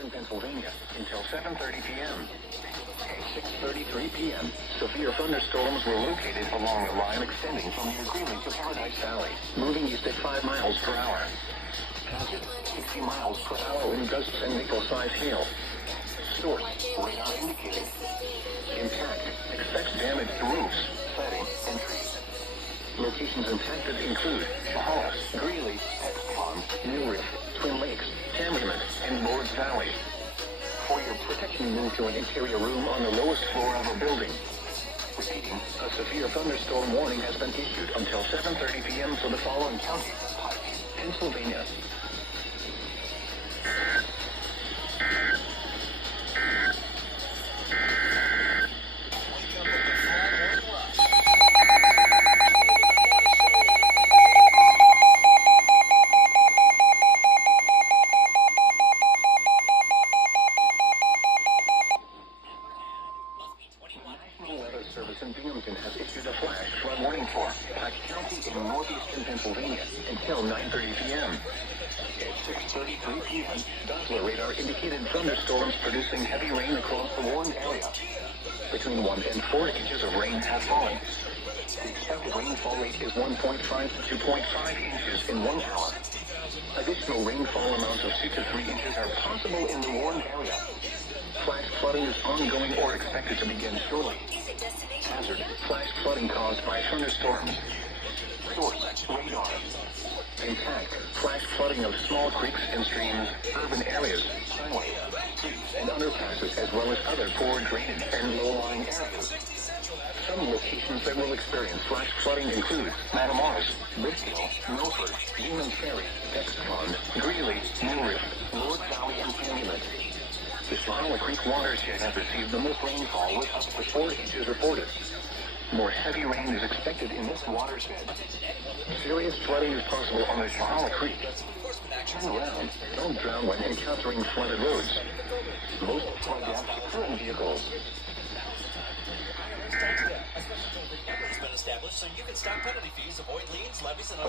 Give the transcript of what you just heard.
northeastern Pennsylvania until 7:30 p.m. At 6:33 p.m., severe thunderstorms were located along the line extending from near Greeley to Paradise Valley, moving east at 5 miles per hour. Hazard, 60 miles per hour in gusts and nickel-sized hail. Source, radar indicated. Impact, expects damage to roofs, siding, and trees. Locations impacted include Valhalla, Greeley, Allentown, New Riff, Twin Lakes, Tamarind, and Lord's Valley. For your protection, move to an interior room on the lowest floor of a building. Repeating, a severe thunderstorm warning has been issued until 7:30 p.m. for the following counties: Pennsylvania. National Weather Service in Binghamton has issued a flash flood warning for Pike County in northeastern Pennsylvania until 9:30 p.m. At 6:33 p.m., Doppler radar indicated thunderstorms producing heavy rain across the warned area. Between 1 and 4 inches of rain have fallen. The expected rainfall rate is 1.5 to 2.5 inches in 1 hour. Additional rainfall amounts of 2 to 3 inches are possible in the warned area. Flash flooding is ongoing or expected to begin shortly. Hazard, flash flooding caused by thunderstorms. Source, radar. Impact, flash flooding of small creeks and streams, urban areas, highways, streets, and underpasses, as well as other poor drainage and low-lying areas. Some locations that will experience flash flooding include Matamoros, Bristol, Milford, Demon Ferry, Texpond, Greeley, New Riff, Lord's Valley, and Calumet. The Valhalla Creek watershed has received the most rainfall with up to 4 inches reported. More heavy rain is expected in this watershed. Serious flooding is possible on the Valhalla Creek. Turn around. Don't drown when encountering flooded roads. Most flood gaps occur in vehicles. Has been established so you can stop penalty fees, avoid liens, levies, and